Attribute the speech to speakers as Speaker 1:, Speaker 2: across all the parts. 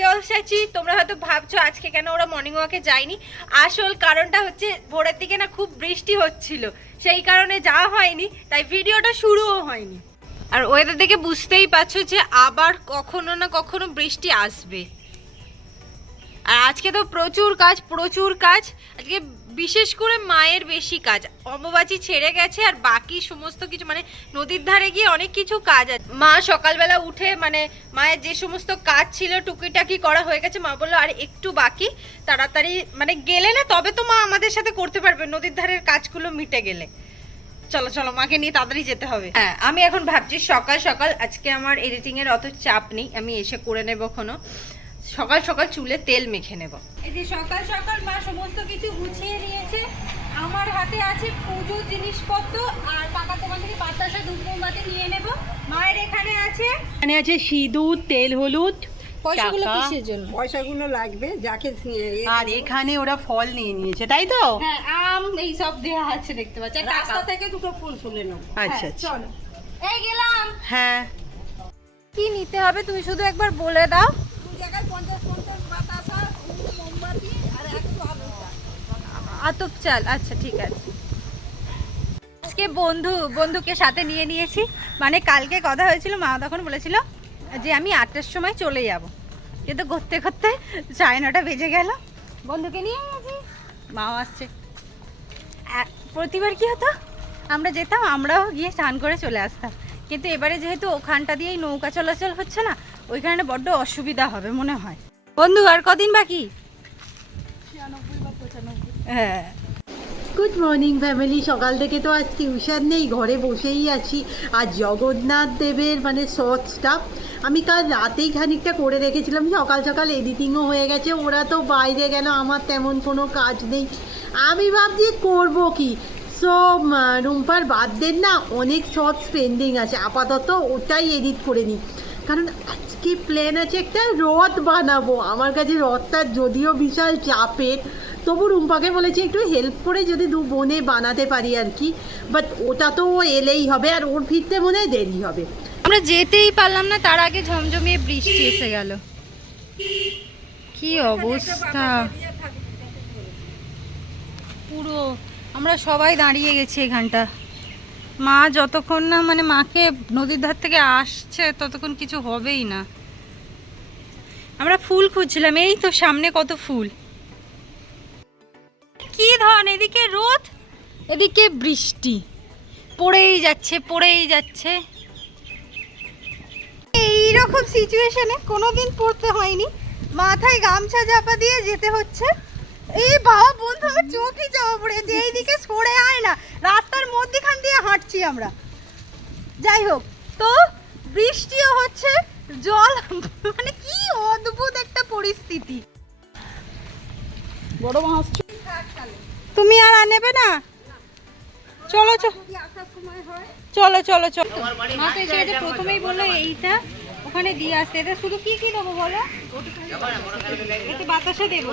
Speaker 1: জলসাচি তোমরা হয়তো ভাবছ আজকে কেন ওরা মর্নিং ওয়াকে যায়নি। আসল কারণটা হচ্ছে ভোরের দিকে না খুব বৃষ্টি হচ্ছিল। সেই কারণে যাওয়া হয়নি, তাই ভিডিওটা শুরুও হয়নি। আর ওয়েদার দেখে বুঝতেই পারছ যে আবার কখনো না কখনো বৃষ্টি আসবে। আর আজকে তো প্রচুর কাজ প্রচুর কাজ। আজকে বিশেষ করে মায়ের বেশি কাজ। অম্বুবাচী ছেড়ে গেছে আর বাকি সমস্ত কিছু মানে নদীর ধারে গিয়ে অনেক কিছু কাজ আছে। মা সকালবেলা উঠে মানে মায়ের যে সমস্ত কাজ ছিল টুকিটাকি করা হয়ে গেছে, মা বলল, আর একটু বাকি, তাড়াতাড়ি মানে গেলে না, তবে তো মা আমাদের সাথে করতে পারবে, নদীর ধারের কাজগুলো মিটে গেলে। চলো চলো, মাকে নিয়ে তাড়াতাড়ি যেতে হবে। হ্যাঁ আমি এখন ভাবছি সকাল সকাল, আজকে আমার এডিটিংয়ের অত চাপ নেই, আমি এসে করে নেব কোনো সকাল সকাল চুলে তেল মেখে নেব। এই যে সকাল সকাল মা সমস্ত কিছু গুছিয়ে নিয়েছে। আমার হাতে আছে পুজো জিনিসপত্র আর কাকা দোকান থেকে বাতাসা দুধ মোমবাতি নিয়ে নেব। মায়ের এখানে আছে।
Speaker 2: এখানে আছে সিঁদুর তেল হলুদ
Speaker 1: পয়সাগুলো কিসের জন্য?
Speaker 3: পয়সাগুলো লাগবে যাকে
Speaker 2: আর এখানে ওরা ফল নিয়ে নিয়েছে তাই তো?
Speaker 1: হ্যাঁ আম এই সব দেওয়া আছে দেখতে পাচ্ছি
Speaker 3: রাস্তা থেকে দুটো ফুল তুলে নেব।
Speaker 2: আচ্ছা
Speaker 1: হ্যাঁ,
Speaker 2: আচ্ছা।
Speaker 1: চলো। এই গেলাম।
Speaker 2: হ্যাঁ।
Speaker 1: কি নিতে হবে তুমি শুধু একবার বলে দাও। আতপ চাল আচ্ছা ঠিক আছে। আজকে বন্ধু বন্ধুকে সাথে নিয়ে নিয়েছি। মানে কালকে কথা হয়েছিল মা তখন বলেছিল যে আমি আটটার সময় চলে যাব। কিন্তু করতে করতে সাড়ে নটা বেজে গেল। বন্ধুকে নিয়ে গেছি। মাও আসছে। প্রতিবার কি হতো? আমরা যেতাম আমরাও গিয়ে স্নান করে চলে আসতাম। কিন্তু এবারে যেহেতু ওখানটা দিয়েই নৌকা চলাচল হচ্ছে না ওইখানে বড্ড অসুবিধা হবে, মনে হয়। বন্ধু, আর কদিন বাকি? হ্যাঁ।
Speaker 2: গুড মর্নিং ফ্যামিলি সকাল থেকে তো আজ টিউশন নেই, ঘরে বসেই আছি। আর জগন্নাথ দেবের মানে শর্টসটা আমি কাল রাতেই খানিকটা করে রেখেছিলাম। সকাল সকাল এডিটিংও হয়ে গেছে, ওরা তো বাইরে গেল, আমার তেমন কোনো কাজ নেই। আমি ভাবছি করব কি? সো রুম্পার বাদদের না অনেক শর্টস পেন্ডিং আছে, আপাতত ওটাই এডিট করে নিই। কারণ আজকে প্ল্যান আছে একটা রথ বানাবো। আমার কাছে রথটা যদিও বিশাল চাপের, তবু রুম্পাকে বলেছি একটু হেল্প করে যদি দু বোনে বানাতে পারি আর কি। বাট ওটা তো এলেই হবে আর ওর ফিরতে মনে হয় দেরি হবে।
Speaker 1: আমরা যেতেই পারলাম না, তার আগে ঝমঝমিয়ে বৃষ্টি এসে গেল। কি অবস্থা? পুরো, আমরা সবাই দাঁড়িয়ে গেছি এখানটা। মা যতক্ষণ না মানে মাকে নদীর ধার থেকে আসছে, ততক্ষণ কিছু হবেই না। আমরা ফুল খুঁজছিলাম, এই তো সামনে কত ফুল। কি ধন এদিকে রোদ, এদিকে বৃষ্টি। পড়েই যাচ্ছে পড়েই যাচ্ছে। এইরকম সিচুয়েশনে কোনোদিন পড়তে হয়নি। মাথায় গামছা চাপা দিয়ে যেতে হচ্ছে। এই বাবা বন্ধু আমার চোখই চাপা পড়ে যে এইদিকে সরে আয় না। রাস্তার মধ্যখান দিয়ে হাঁটছি আমরা। যাই হোক তো বৃষ্টিও হচ্ছে জল মানে কি অদ্ভুত একটা পরিস্থিতি।
Speaker 3: বড় মাছ
Speaker 1: তুমি আর আনেবে না? চলো চলো চলো চলো চলো। মা তো এসে গেছে, প্রথমেই বলল এইটা ওখানে দিয়ে আসতে এটা শুধু কি কি দেবো বলো? একটু বাতাসা দেবো।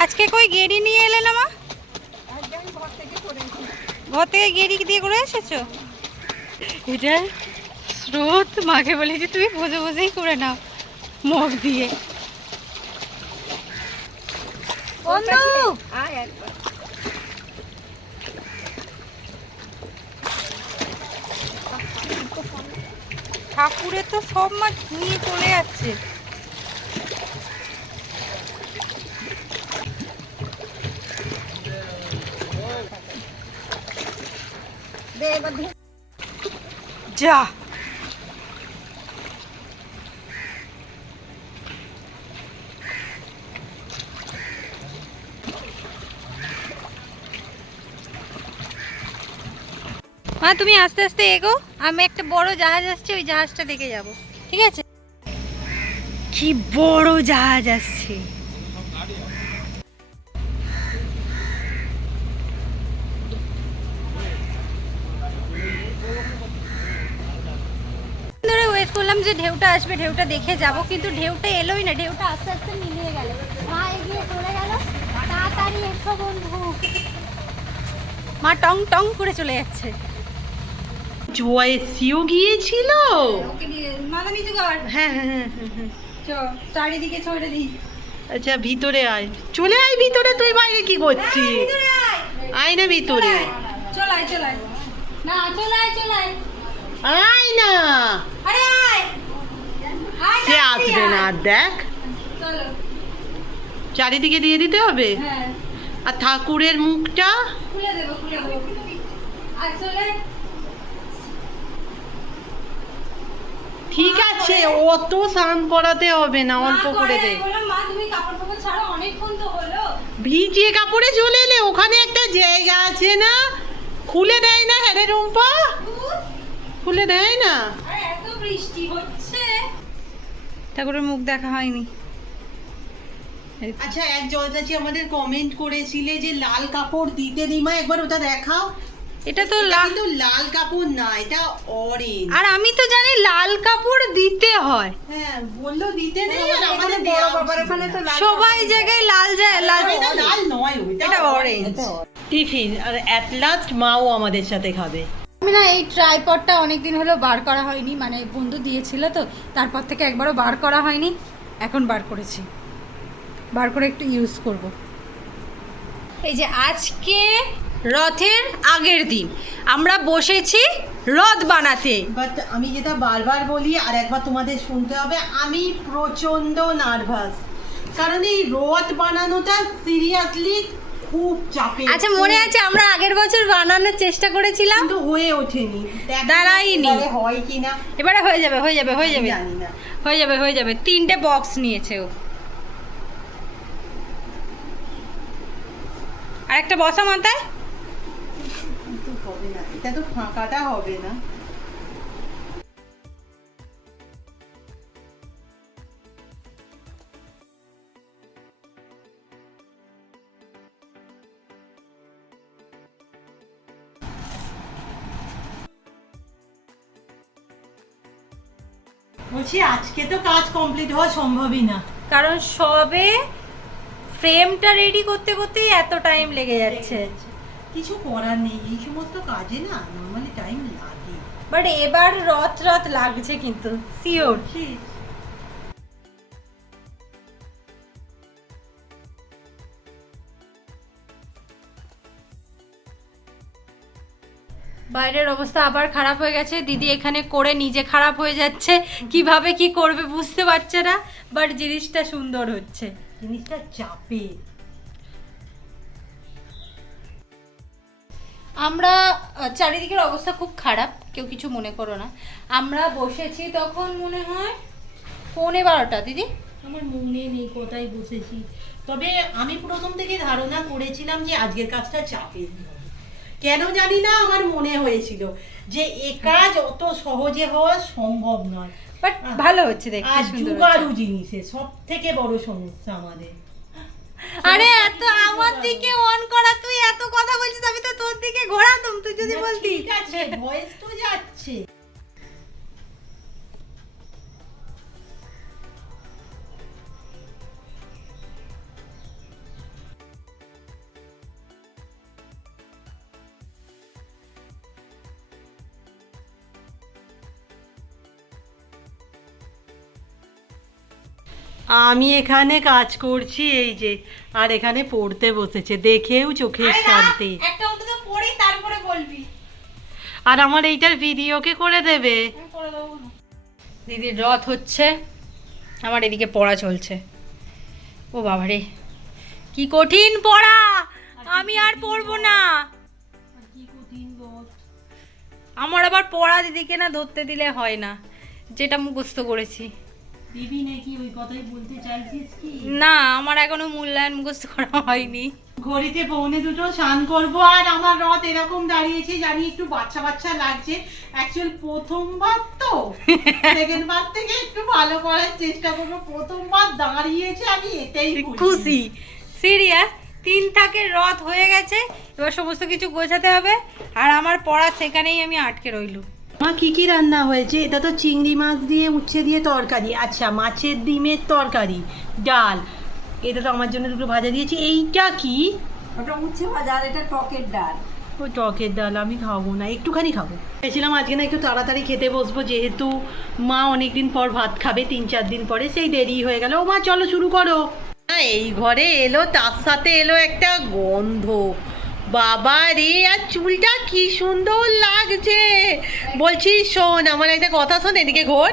Speaker 1: আজকে কই গেড়ি নিয়ে এলে না মা?
Speaker 3: ঘর থেকে
Speaker 1: গেড়ি দিয়ে করে এসেছ? এটা স্রোত মাকে বলে যে তুমি বোঝে বোঝেই করে নাও মুখ দিয়ে। বন্ধু! ঠাকুরের তো সব মাছ নিয়ে চলে যাচ্ছে
Speaker 3: দে এবার ধুয়ে
Speaker 1: যা। মা, তুমি আস্তে আস্তে এগো। আমি একটা বড় জাহাজ আসছে, ওই জাহাজটা দেখে যাব। ঠিক আছে? কি বড় জাহাজ আসছে। যে ঢেউটা আসবে ঢেউটা দেখে যাব। কিন্তু ঢেউটা এলোই না ঢেউটা আস্তে আস্তে মিলিয়ে গেল। মা এগিয়ে চলে গেল। তাড়াতাড়ি এসো বন্ধু। মা টং টং করে চলে যাচ্ছে।
Speaker 2: জয়সিও গিয়েছিল?
Speaker 1: ওকে নিয়ে মাথা নিচু কর।
Speaker 2: হ্যাঁ হ্যাঁ হ্যাঁ হ্যাঁ, হ্যাঁ।
Speaker 1: চারিদিকে ছড়ে দিই।
Speaker 2: আচ্ছা ভিতরে আয়। চলে আয় ভিতরে তুই বাইরে কি করছিস?
Speaker 1: ভিতরে আয়।
Speaker 2: আয় না ভিতরে।
Speaker 1: চলাই চলাই না চলাই চলাই
Speaker 2: আয়। না
Speaker 1: আরে আয় আয়
Speaker 2: সে
Speaker 1: তাড়াতাড়ি
Speaker 2: আসবে না
Speaker 1: আয়।
Speaker 2: আর দেখ। চারিদিকে দিয়ে দিতে হবে?
Speaker 1: হ্যাঁ।
Speaker 2: আর ঠাকুরের মুখটা? ঠিক আছে অত স্নান করাতে হবে না অল্প করে দে। ভিজিয়ে কাপড়ে চলে এলে ওখানে একটা জায়গা আছে না? খুলে দেয় না হ্যাঁ রে রুম্পা? খুলে দেয় না?
Speaker 1: বৃষ্টি হচ্ছে। ঠাকুরের মুখ দেখা হয়নি।
Speaker 2: আচ্ছা এক জলদাচি আমাদের কমেন্ট করেছিলে যে লাল কাপড় দিতে দিমা একবার ওটা দেখাও।
Speaker 1: এটা তো
Speaker 2: এটা
Speaker 1: লা-
Speaker 2: কিন্তু লাল কাপড় না এটা অরেঞ্জ
Speaker 1: আর আমি তো জানি লাল কাপড় দিতে হয়।
Speaker 2: হ্যাঁ বলল দিতে নেই আর আমাদের
Speaker 3: বড় বাবার ওখানে তো লাল
Speaker 1: সবাই জায়গায় লাল যায় লাল
Speaker 2: এটা লাল নয় ওইটা
Speaker 1: এটা orange।
Speaker 2: টিফিন আর অ্যাট লাস্ট মাও আমাদের সাথে খাবে।
Speaker 1: আমি না, এই ট্রাইপডটা অনেকদিন হলো বার করা হয়নি মানে বন্ধু দিয়েছিল তো, তারপর থেকে একবারও বার করা হয়নি, এখন বার করেছি। বার করে একটু ইউজ করব। এই যে আজকে রথের আগের দিন, আমরা বসেছি রথ বানাতে।
Speaker 2: বাট আমি যেটা বারবার বলি, আর একবার তোমাদের শুনতে হবে, আমি প্রচণ্ড নার্ভাস কারণ এই রথ বানানোটা সিরিয়াসলি খুব চাপে
Speaker 1: আচ্ছা মনে আছে আমরা আগের বছর বানানোর চেষ্টা করেছিলাম?
Speaker 2: কিন্তু হয়ে ওঠেনি। দেখা যাক
Speaker 1: দাঁড়ায়নি।
Speaker 2: এবারে
Speaker 1: এবারে হয়ে যাবে হয়ে যাবে হয়ে যাবে।
Speaker 2: জানি না।
Speaker 1: হয়ে যাবে হয়ে যাবে। তিনটে বক্স নিয়েছে ও। আর একটা বসা মাথায়
Speaker 2: না এটা তো ফাঁকাটা হবে না। বলছি আজকে তো কাজ কমপ্লিট হওয়া সম্ভবই না।
Speaker 1: কারণ সবে ফ্রেমটা রেডি করতে করতেই এত টাইম লেগে যাচ্ছে।
Speaker 2: কিছু করার নেই এই সমস্ত কাজে না নর্মালি টাইম লাগে।
Speaker 1: বাট এবার রথ রথ লাগছে কিন্তু শিওর বাইরের অবস্থা আবার খারাপ হয়ে গেছে। দিদি এখানে করে নিজে খারাপ হয়ে যাচ্ছে। কীভাবে কি করবে বুঝতে পারছে না বাট জিনিসটা সুন্দর হচ্ছে।
Speaker 2: জিনিসটা চাপে।
Speaker 1: আমরা চারিদিকের অবস্থা খুব খারাপ কেউ কিছু মনে করো না। আমরা বসেছি তখন মনে হয় পৌনে বারোটা দিদি?
Speaker 2: আমার মনে নেই কোথায় বসেছি। তবে আমি প্রথম থেকে ধারণা করেছিলাম যে আজকের কাজটা চাপের। কেন জানি না আমার মনে হয়েছিল যে এ কাজ অত সহজে হওয়া সম্ভব নয়।
Speaker 1: বাট ভালো হচ্ছে দেখতে
Speaker 2: আর
Speaker 1: সুন্দর
Speaker 2: জুগাড়ু জিনিসে সব থেকে বড় সমস্যা আমাদের।
Speaker 1: আরে এত আমার দিকে অন করা তুই এত কথা বলছিস আমি তো তোর দিকে ঘোরাতাম তুই যদি বলতি।
Speaker 2: ঠিক আছে ভয়েস তো যাচ্ছে। আমি এখানে কাজ করছি এই যে আর এখানে পড়তে বসেছে দেখেও চোখের শান্তি। আর আমার এইটার ভিডিওকে করে দেবে?
Speaker 1: দিদির রথ হচ্ছে আমার এদিকে পড়া চলছে। ও বাবারে কি কঠিন পড়া! আমি আর পড়ব না। আমার আবার পড়া দিদিকে না ধরতে দিলে হয় না যেটা মুখস্থ করেছি।
Speaker 2: দিবি নাকি? ওই কথাই বলতে চাইছিস কি?
Speaker 1: না আমার এখনও মূল্যায়ন মুখস্থ করা হয়নি।
Speaker 2: ঘড়িতে পৌনে দুটো স্নান করব। আর আমার রথ এরকম দাঁড়িয়েছে জানি একটু বাচ্চা বাচ্চা লাগছে। অ্যাকচুয়াল প্রথমবার তো। সেকেন্ড বার থেকে একটু ভালো করার চেষ্টা করব। প্রথমবার দাঁড়িয়েছে আমি এটাই
Speaker 1: খুশি। সিরিয়াস তিন থাকের রথ হয়ে গেছে। এবার সমস্ত কিছু গোছাতে হবে। আর আমার পড়া সেখানেই আমি আটকে রইলু
Speaker 2: মা কি কি রান্না হয়েছে? এটা তো চিংড়ি মাছ দিয়ে উচ্ছে দিয়ে তরকারি। আচ্ছা মাছের ডিমের তরকারি ডাল। এটা তো আমার জন্য দুটো ভাজা দিয়েছি। এইটা কি?
Speaker 3: ওটা উচ্ছে ভাজা আর এটা টকের ডাল।
Speaker 2: ও টকের ডাল আমি খাব না। একটুখানি খাব। ভেবেছিলাম আজকে না একটু তাড়াতাড়ি খেতে বসবো যেহেতু মা অনেকদিন পর ভাত খাবে তিন চার দিন পরে সেই দেরি হয়ে গেল। ও মা চলো শুরু করো। এই ঘরে এলো তার সাথে এলো একটা গন্ধ। বাবা রে আর চুলটা কি সুন্দর লাগছে। বলছি শোন আমার একটা কথা শোন এদিকে ঘোর।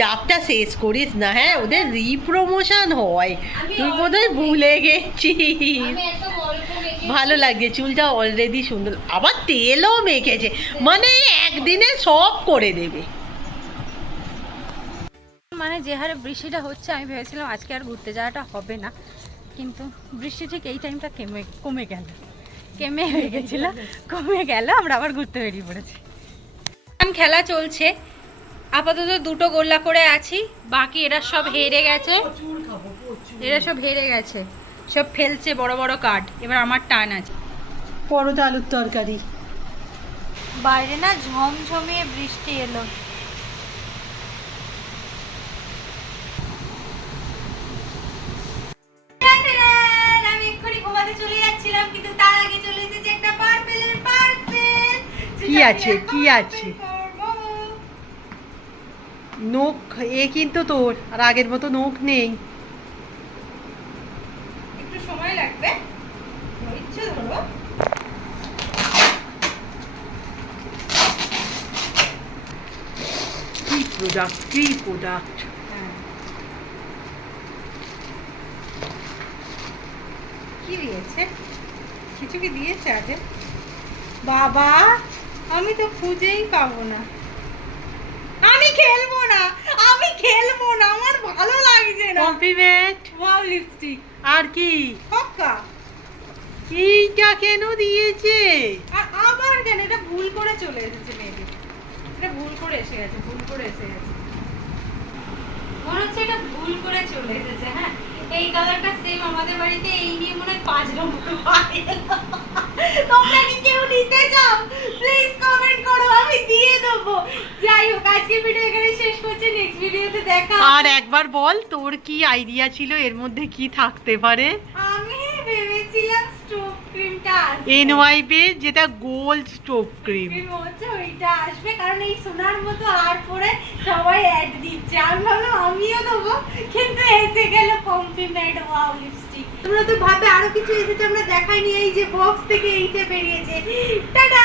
Speaker 2: ডাবটা শেষ করিস না হ্যাঁ? ওদের রিপ্রমোশন হয়। তুই বোধহয় ভুলে গেছিস। ভালো লাগছে চুলটা অলরেডি সুন্দর। আবার তেলও মেখেছে। মানে একদিনে সব করে দেবে।
Speaker 1: মানে যে হারে বৃষ্টিটা হচ্ছে আমি ভেবেছিলাম আজকে আর ঘুরতে যাওয়াটা হবে না। কিন্তু বৃষ্টি ঠিক এই টাইমটা কেমে কমে গেল। কেমে হয়ে গেছিল কমে গেল আমরা আবার ঘুরতে বেরিয়ে পড়েছি। খেলা চলছে। আপাতত দুটো গোল্লা করে আছি বাকি এরা সব হেরে গেছে। এরা সব হেরে গেছে। সব ফেলছে বড় বড় কাঠ এবার আমার টান আছে।
Speaker 2: পরোটা আলুর তরকারি।
Speaker 1: বাইরে না ঝমঝমিয়ে বৃষ্টি এলো।
Speaker 2: কি আছে, কি আছে? নখ এ কিন্তু তোর আর আগের মতো নখ নেই।
Speaker 1: একটু সময় লাগবে। ইচ্ছে ধরো
Speaker 2: কি প্রোডাক্ট কি প্রোডাক্ট
Speaker 1: কি দিয়েছে? কিছু কি দিয়েছে আগে। বাবা! আমি তো খুঁজেই পাবো না। আমি খেলব না আমি খেলব না আমার ভালো লাগছে না।
Speaker 2: কমপ্লিমেন্ট
Speaker 1: ওয়াও লিপস্টিক
Speaker 2: আর কি?
Speaker 1: পক্কা
Speaker 2: এইটা কেন দিয়েছে?
Speaker 1: আর আবার কেন? এটা ভুল করে চলে এসেছে মেবি এটা ভুল করে এসে গেছে ভুল করে এসে গেছে। মনে হচ্ছে এটা ভুল করে চলে এসেছে হ্যাঁ? এই কালারটা সেম আমাদের বাড়িতে এই নিয়ে মনে হয় পাঁচ নম্বর তোমরা কি কেউ নিতে চাও? প্লিজ কমেন্ট করো আমি দিয়ে দেবো। যাই হোক আজকে ভিডিও এখানে শেষ করছি। নেক্সট ভিডিওতে দেখা
Speaker 2: আর একবার বল তোর কি আইডিয়া ছিল? এর মধ্যে কি থাকতে পারে?
Speaker 1: আমি ভেবেছিলাম ক্রিমটা
Speaker 2: এন ওয়াইপে যেটা গোল্ড স্টোভ ক্রিম
Speaker 1: ক্রিম হচ্ছে ওইটা আসবে কারণ এই সোনার মতো আর পরে সবাই অ্যাড দিচ্ছে। আমি ভাবলাম আমিও দেবো কিন্তু এসে গেল কমপ্লিমেন্ট ওয়াও লিপস্টিক তোমরা তো ভাবে আরও কিছু এসেছে আমরা দেখাইনি এই যে বক্স থেকে এইটা বেরিয়েছে। টাটা!